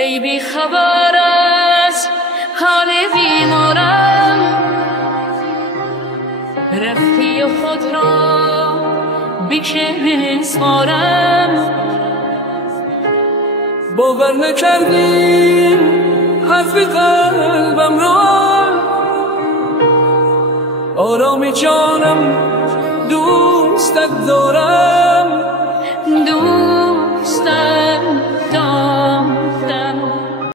ای بی خبر از حال بیمارم، رفتی و خود را بکسمارم. باور نکردی حرف قلبم را، آرامی جانم دوستت دارم.